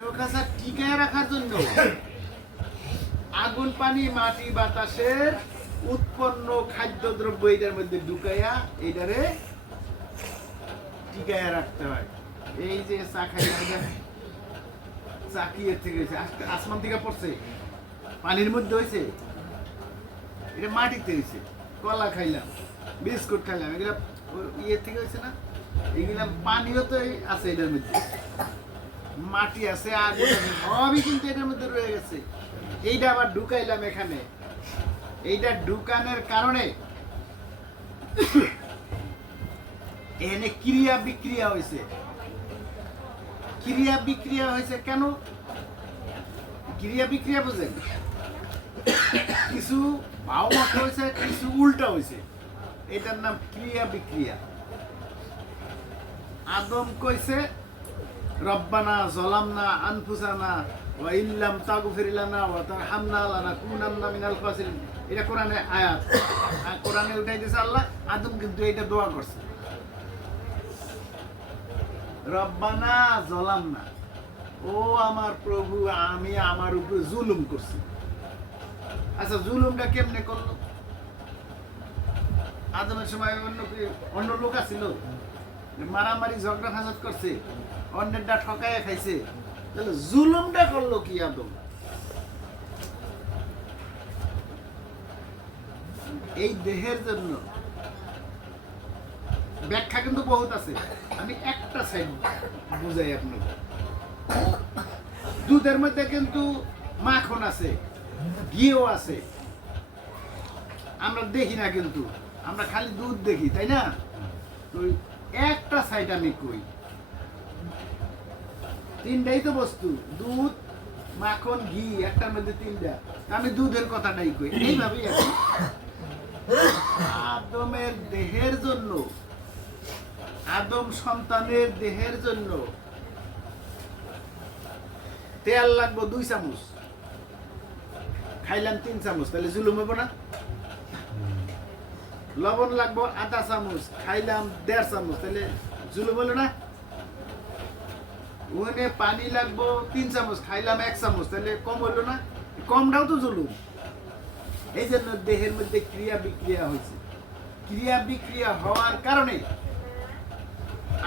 টিকায় রাখার জন্য আগুন পানি মাটি বাতাসের উৎপন্ন খাদ্যদ্রব্য এটার মধ্যে ঢুকাইয়া এটারে টিকায় রাখতে হয়। এই যে চা খাইয়া চাকিয়ে থেকে আসমান থেকে পড়ছে, পানির মধ্যে হয়েছে, এটা মাটিতে হয়েছে। কলা খাইলাম, বিস্কুট খাইলাম, এগুলা ইয়ে থেকে হয়েছে না? এগুলা পানিও তো আছে এটার মধ্যে, মাটি আছে, আগুন আছে, সবই কিন্তু এটার মধ্যে রয়ে গেছে। এইটা আবার ঢুকাইলাম এখানে। এইটা ঢুকানোর কারণে এখানে ক্রিয়া বিক্রিয়া হয়েছে। ক্রিয়া বিক্রিয়া হয়েছে কেন? ক্রিয়া বিক্রিয়া বুঝেন? কিছু ভাবমত হয়েছে, কিছু উল্টা হয়েছে, এটার নাম ক্রিয়া বিক্রিয়া। আদম কইছে রব্বানা যালামনা আনফুসানা ওয়া ইল্লাম তাগফির লানা ওয়া তারহামনা লানাকুনান্না মিনাল খাসিরিন। এটা কোরআনে আয়াত, কোরআনে উঠাই দিয়েছে আল্লাহ। আদম কিন্তু এটা দোয়া করছে, রব্বানা যালামনা, ও আমার প্রভু, আমি আমার উপরে জুলুম করছি। আচ্ছা, জুলুমটা কেমনে করলো? আদমের সময় অন্য লোক আছিল, মারামারি ঝগড়া ফাসাদ করছে, অন্যেরটা ঠকায় খাইছে, তাহলে জুলুমটা করলো কি আদম? এই দেহের জন্য ব্যাখ্যা কিন্তু বহুত আছে, আমি একটা সাইড বুঝাই আপনাকে। দুধের মধ্যে কিন্তু মাখন আছে, ঘিও আছে, আমরা দেখি না, কিন্তু আমরা খালি দুধ দেখি, তাই না? তো একটা সাইড আমি কই, তিনটাই তো বস্তু, দুধ, মাখন, ঘি, একটার মধ্যে তিনটা, আমি দুধের কথাটাই কই। এইভাবেই আছে। আদমের দেহের জন্য, আদম সন্তানের দেহের জন্য তেল লাগবো 2 চামচ, খাইলাম 3 চামচ, তাহলে জুলুম হবো না? লবণ লাগবো আধা চামচ, খাইলাম 1.5 চামচ, তাহলে জুলুম হলো না? ওখানে পানি লাগবো 3 চামচ, খাইলাম 1 চামচ, তাহলে কম হলো না? কমটাও তো জুলুম। এই জন্য দেহের মধ্যে ক্রিয়া বিক্রিয়া হয়েছে। ক্রিয়া বিক্রিয়া হওয়ার কারণে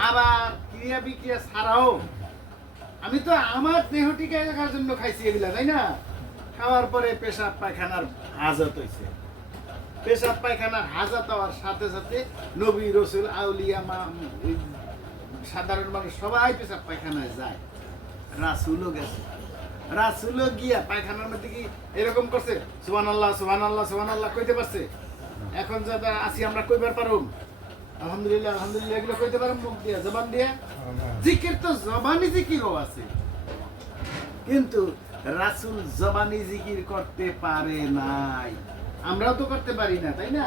আবার ক্রিয়া বিক্রিয়া ছাড়াও আমি তো আমার দেহ টিকায় রাখার জন্য খাইছি এগুলা, তাই না? খাওয়ার পরে পেশাব পায়খানার হাজত হয়েছে। পেশাব পায়খানার হাজত হওয়ার সাথে সাথে নবী রসুল আউলিয়া সাধারণ মানুষ সবাই পেশাব পায়খানায় যায়। রাসূলও গেছে, রাসূলও গিয়া পায়খানার মধ্যে কি এরকম করছে সুবহানাল্লাহ সুবহানাল্লাহ সুবহানাল্লাহ কইতে পারছে? এখন যারা আছি আমরা কইবার পারুম আলহামদুলিল্লাহ আলহামদুলিল্লাহ এগুলো কইতে পারুম মুখ দিয়া, জবান দিয়া? জিকির তো জবানি জিকিরও আছে, কিন্তু রাসূল জবানি জিকির করতে পারে নাই। আমরাও তো করতে পারি না, তাই না?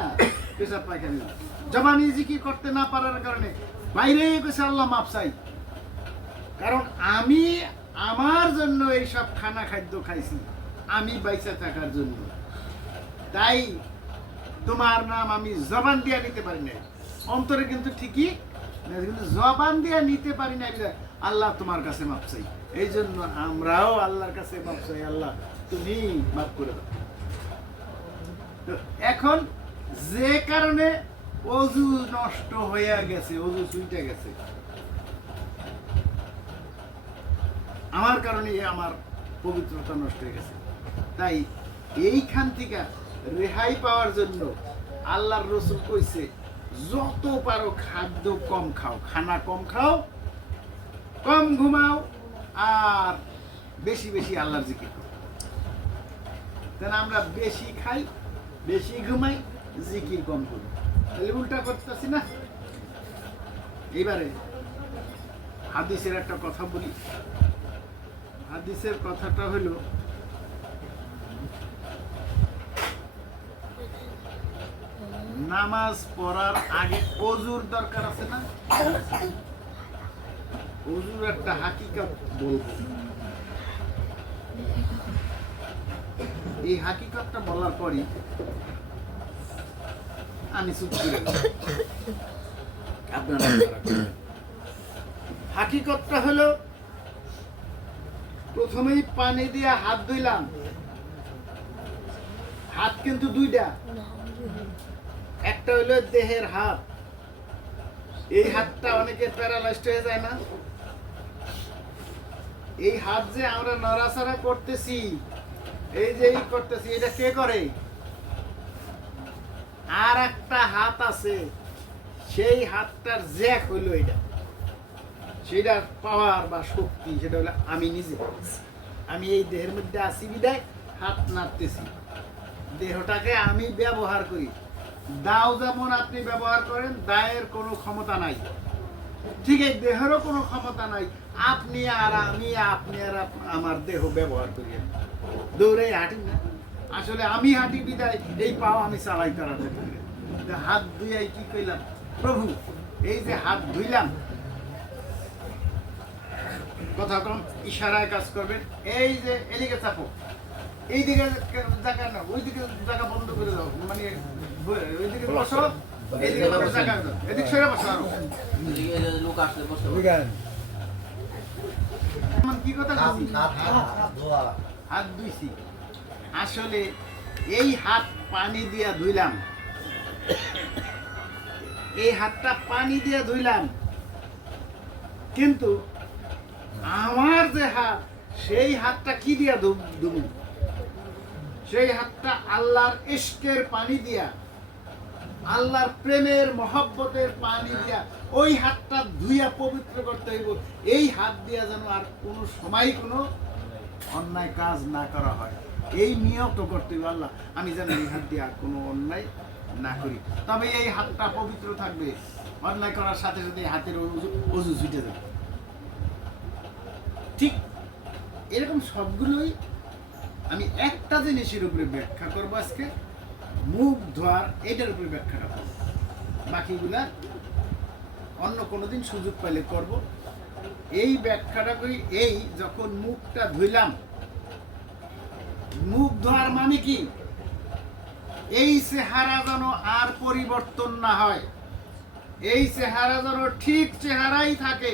পেশাব পায়খানা জবানি জিকির করতে না পারার কারণে বাইরে গেছে আল্লাহ মাপ চাই, কারণ আমি আমার জন্য এইসব খানা খাদ্য খাইছি, আমি বাইচা থাকার জন্য। তাই তোমার নাম আমি জবান দিয়া নিতে পারি নাই, অন্তরে কিন্তু ঠিকই, কিন্তু জবান দিয়া নিতে পারি নাই, আল্লাহ তোমার কাছে মাপ চাই। এই জন্য আমরাও আল্লাহর কাছে মাপ চাই, আল্লাহ তুমি মাফ করে দাও। এখন যে কারণে অজু নষ্ট হয়ে গেছে, অজু ছুইটে গেছে, আমার কারণে আমার পবিত্রতা নষ্ট হয়ে গেছে। তাই এইখান থেকে রেহাই পাওয়ার জন্য আল্লাহর রাসূল কইছে যত পারো খাদ্য কম খাও, খানা কম খাও, কম ঘুমাও, আর বেশি বেশি আল্লাহর জিকির করো। তাহলে আমরা বেশি খাই, বেশি ঘুমাই, জিকির কম করি, তাহলে উল্টা করতেছি না? এইবারে হাদিসের একটা কথা বলি। হাদিসের কথাটা হলো, নামাজ পড়ার আগে ওযুর দরকার আছে না? ওযুর একটা হাকিকত বলবো। এই হাকিকতটা বলার পরই আমি চুপ করে আপনারা হাকিকতটা হলো প্রথমেই পানি দিয়ে হাত ধুইলাম, হাত কিন্তু দুইটা, একটা হইলো দেহের হাত, এই হাতটা অনেকে প্যারালাইজড হয়ে যায় না, এই হাত যে আমরা নড়াচড়া করতেছি, এই যে এই করতেছি, এটা কে করে? আর একটা হাত আছে, সেই হাতটার জ্যাক হইলো এটা, সেটার পাওয়ার বা শক্তি সেটা হলো আমি নিজে। আমি এই দেহের মধ্যে আছি বিদায় হাত নাড়তেছি, দেহটাকে আমি ব্যবহার করি। দাও যেমন আপনি ব্যবহার করেন, দায়ের কোনো ক্ষমতা নাই, ঠিক এই দেহেরও কোনো ক্ষমতা নাই। আপনি আর আমি, আপনি আর আমার দেহ ব্যবহার করি, দৌড়ে হাঁটি না। আসলে আমি হাঁটি বিদায় এই পাও আমি চালাই তাড়াতে পারি। হাত ধুইয়াই কি কইলাম, প্রভু এই যে হাত ধুইলাম, কথা কম ইশারায় কাজ করবেন। এই যে এদিকে চাপো, এই দিকে জায়গা না, ওই দিকে জায়গা বন্ধ করে দাও, মানে ওইদিকে বসো, এইদিকে জায়গা দাও, এদিক সরে বসো। আরো লোক আসলে বসো, কি কথা হাত ধুইছি, আসলে এই হাত পানি দিয়া ধুইলাম, এই হাতটা পানি দিয়ে ধুইলাম, কিন্তু আমার যে হাত, সেই হাতটা কি দিয়া ধুবো? সেই হাতটা আল্লাহর ইশকের পানি দিয়া, আল্লাহর প্রেমের মহব্বতের পানি দিয়া ওই হাতটা ধুইয়া পবিত্র করতে হইব। এই হাত দিয়া যেন আর কোনো সময় কোনো অন্যায় কাজ না করা হয়, এই নিয়ম তো করতে হইব। আল্লাহ আমি যেন এই হাত দিয়ে আর কোনো অন্যায় না করি, তবে এই হাতটা পবিত্র থাকবে। অন্যায় করার সাথে সাথে হাতের অজু ছুটে যাবে। ঠিক এরকম সবগুলোই আমি একটা জিনিসের উপরে ব্যাখ্যা করবো আজকে, মুখ ধোয়ার এটার উপরে ব্যাখ্যাটা করবো, বাকিগুলা অন্য কোনোদিন সুযোগ পাইলে করব। এই ব্যাখ্যাটা করি, এই যখন মুখটা ধুইলাম, মুখ ধোয়ার মানে কি? এই চেহারা যেন আর পরিবর্তন না হয়, এই চেহারা যেন ঠিক চেহারাই থাকে,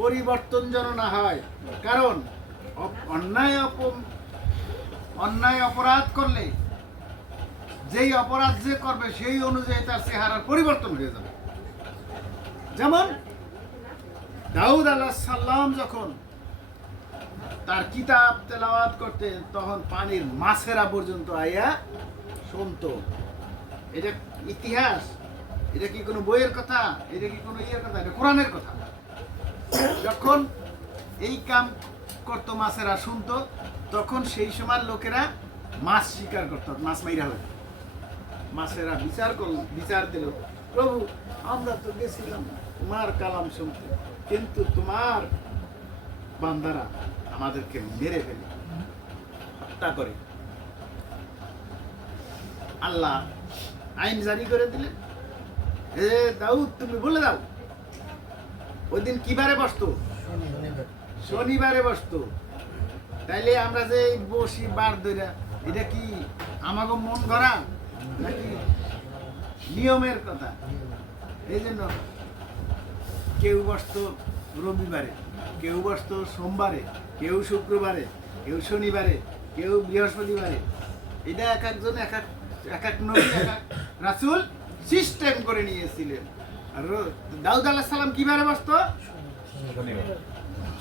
পরিবর্তন যেন না হয়। কারণ অন্যায় অপরাধ করলে যেই অপরাধ যে করবে সেই অনুযায়ী তার চেহারার পরিবর্তন হয়ে যাবে। যেমন দাউদ আলাইহিস সালাম যখন তার কিতাব তেলাওয়াত করতেন, তখন পানির মাছেরা পর্যন্ত আইয়া শুনতো। এটা ইতিহাস, এটা কি কোনো বইয়ের কথা, এটা কি কোনো ইয়ের কথা? এটা কোরআনের কথা। যখন এই কাম করতো, মাছেরা শুনতো, তখন সেই সময় লোকেরা মাছ শিকার করতো, মাছ মাইরা হতো। মাছেরা বিচার দিল, প্রভু আমরা তো গেছিলাম তোমার কালাম শুনতে, কিন্তু তোমার বান্দারা আমাদেরকে মেরে ফেলে, হত্যা করে। আল্লাহ আইন জারি করে দিলেন, এ দাউদ তুমি বলে দাও। ওই দিন কিবারে বসতো? শনিবারে বসতো। তাইলে আমরা যে বসি বার ধরে, এটা কি আমাকে মন গড়া নাকি নিয়মের কথা? এই জন্য কেউ বসতো রবিবারে, কেউ বসতো সোমবারে, কেউ শুক্রবারে, কেউ শনিবারে, কেউ বৃহস্পতিবারে। এটা এক একজন এক এক নবী, এক এক রাসূল সিস্টেম করে নিয়েছিলেন। আর দাউদ আলাইহিস সালাম কিবারে বসতো?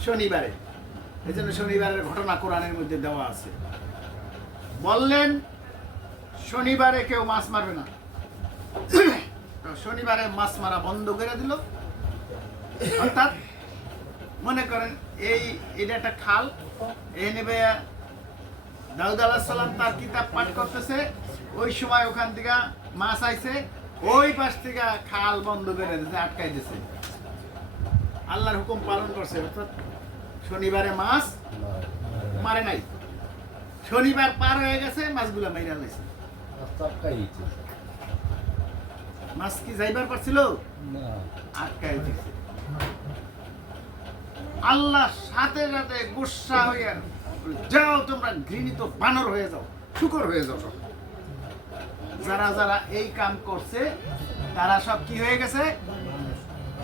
শনিবারে। এই জন্য শনিবারের ঘটনা কোরআনের মধ্যে দেওয়া আছে। বললেন শনিবারে কেউ মাছ মারবে না, শনিবারে মাছ মারা বন্ধ করে দিল। অর্থাৎ মনে করেন এটা একটা খাল, এই নেবে দাউদ আলাইহিস সালাম তার কিতাব পাঠ করতেছে, ওই সময় ওখান থেকে মাছ আইছে, ওই পাশ থেকে খাল বন্ধ করে দিয়েছে, আটকাই দিয়েছে। আল্লাহর হুকুম পালন করছে। অর্থাৎ শনিবারে মাছ মারে নাই, শনিবার পার হয়ে গেছে, মাছগুলা মাইরা লাইছে। মাছ কি যাইবার পারছিল? আটকাই দিয়েছে। আল্লাহ সাথে সাথে গুসা হইয়া, যাও তোমরা ঘৃণিত বানর হয়ে যাও, শুকর হয়ে যাও। যারা যারা এই কাম করছে তারা সব কি হয়ে গেছে?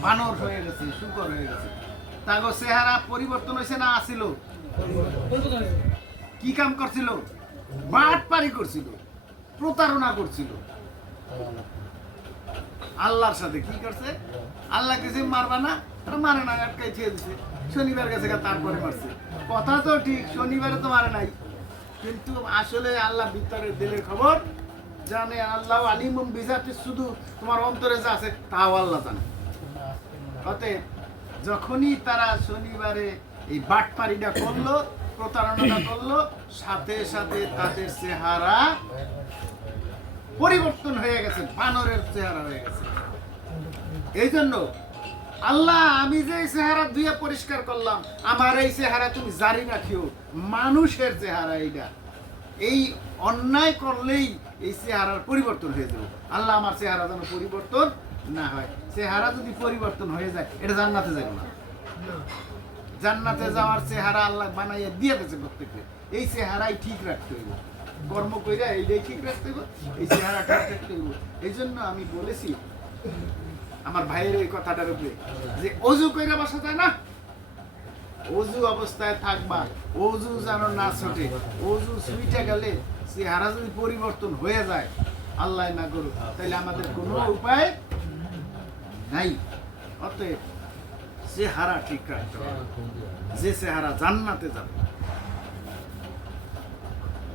বানর হয়ে গেছে, শুকর হয়ে গেছে। তাগো চেহারা পরিবর্তন হয়েছে না? আসিল কি কাম করছিল? বাটপারি করছিল, প্রতারণা করছিল। আল্লাহর সাথে কি করছে? আল্লাহ কিছু মারবা না, মারে না, আটকাই ছেড়ে দিছে। শনিবার গেছে তারপরে মারছে। কথা তো ঠিক, শনিবারে তো মারে নাই, কিন্তু আসলে আল্লাহ ভিতরের দিলের খবর জানে। আল্লাহ আলিমুম বিজাতি, শুধু তোমার অন্তরে যা আছে তাও আল্লাহ জানে। অতএব যখনই তারা শনিবারে এই বাটপারিটা করলো, প্রতারণাটা করলো, সাথে সাথে তাদের চেহারা পরিবর্তন হয়ে গেছে, বানরের চেহারা হয়ে গেছে। এই জন্য আল্লাহ, আমি যে চেহারা ধুয়ে পরিষ্কার করলাম, আমার এই চেহারা তুমি জারি রাখিও। মানুষের চেহারা এইটা, এই অন্যায় করলেই এই চেহারার পরিবর্তন হয়ে যাবে। আল্লাহ, আমার চেহারা যেন পরিবর্তন না হয়। চেহারা যদি পরিবর্তন হয়ে যায়, এটা জান্নাতে যাবে না। জান্নাতে যাওয়ার চেহারা আল্লাহ বানাইয়া দিয়ে দিয়েছে প্রত্যেককে। এই চেহারাই ঠিক রাখতে হইব, কর্ম কইরা এইটাই ঠিক রাখতে হইব, এই চেহারা ঠিক রাখতে হইব। এই জন্য আমি বলেছি আমার ভাইয়ের এই কথাটার উপরে যে অজু কইরা বসা যায় না, অজু অবস্থায় থাকবা, অজু যেন না ছোটে। অজু ছুটে গেলে চেহারা যদি পরিবর্তন হয়ে যায়, আল্লাহ না করুক, তাহলে আমাদের কোনো উপায় নাই। অতএব চেহারা ঠিক রাখতে হবে, যে চেহারা জান্নাতে যাবে।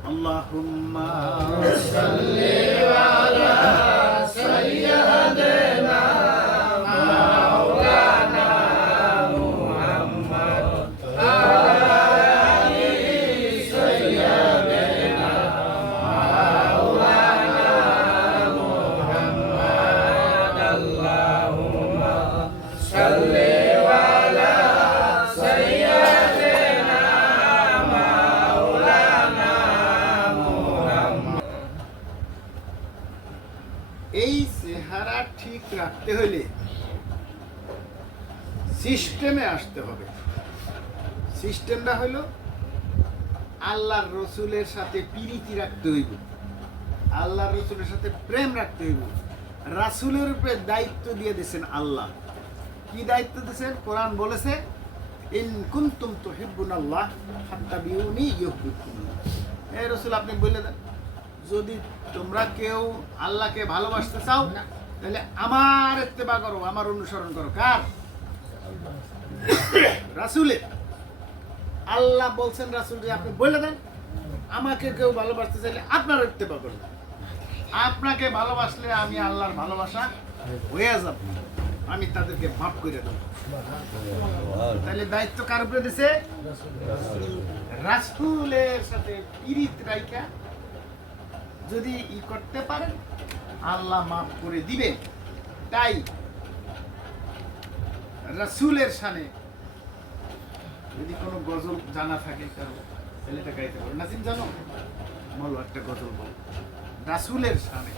আল্লাহুম্মা সাল্লি আলা সাইয়্যিদিনা মাওলানা মুহাম্মদ আলা আলি সাইয়্যিদিনা মাওলানা মুহাম্মদ। আল্লাহুম্মা সাল্লি এই চেহারা ঠিক রাখতে হলে সিস্টেমে আসতে হবে। সিস্টেমটা হলো আল্লাহর রসুলের সাথে প্রীতি রাখতে হইব, আল্লাহর রসুলের সাথে প্রেম রাখতে হইব। রাসূলের উপরে দায়িত্ব দিয়ে দিয়েছেন আল্লাহ। কি দায়িত্ব দিয়েছেন? কোরআন বলেছে, ইন কুনতুম তুহিব্বুনাল্লাহ ফাত্তাবিউনি ইউহিব্বুকুমুল্লাহ। এই রাসূল, আপনি বলে দেন, যদি তোমরা কেউ আল্লাহকে ভালোবাসতে চাও, তাহলে আমার ইত্তেবা করো, আমার অনুসরণ করো। কার? রাসূলের। আল্লাহ বলছেন রাসূল যে আপনি বলে দেন, আমাকে কেউ ভালোবাসতে চাইলে আপনার ইত্তেবা করো। আপনাকে ভালোবাসলে আমি আল্লাহর ভালোবাসা হয়ে যাব, আমি তাদেরকে মাফ করে দেব। তাহলে দায়িত্ব কার উপরে দিছে? রাসূলের সাথে প্রীতি রাখা যদি ই করতে পারেন, আল্লাহ মাফ করে দিবে। তাই রাসূলের শানে যদি কোনো গজল জানা থাকে কারো, তাহলে এটা গাইতে পারো। নাজিম জানো? বলো একটা গজল বলো রাসূলের শানে।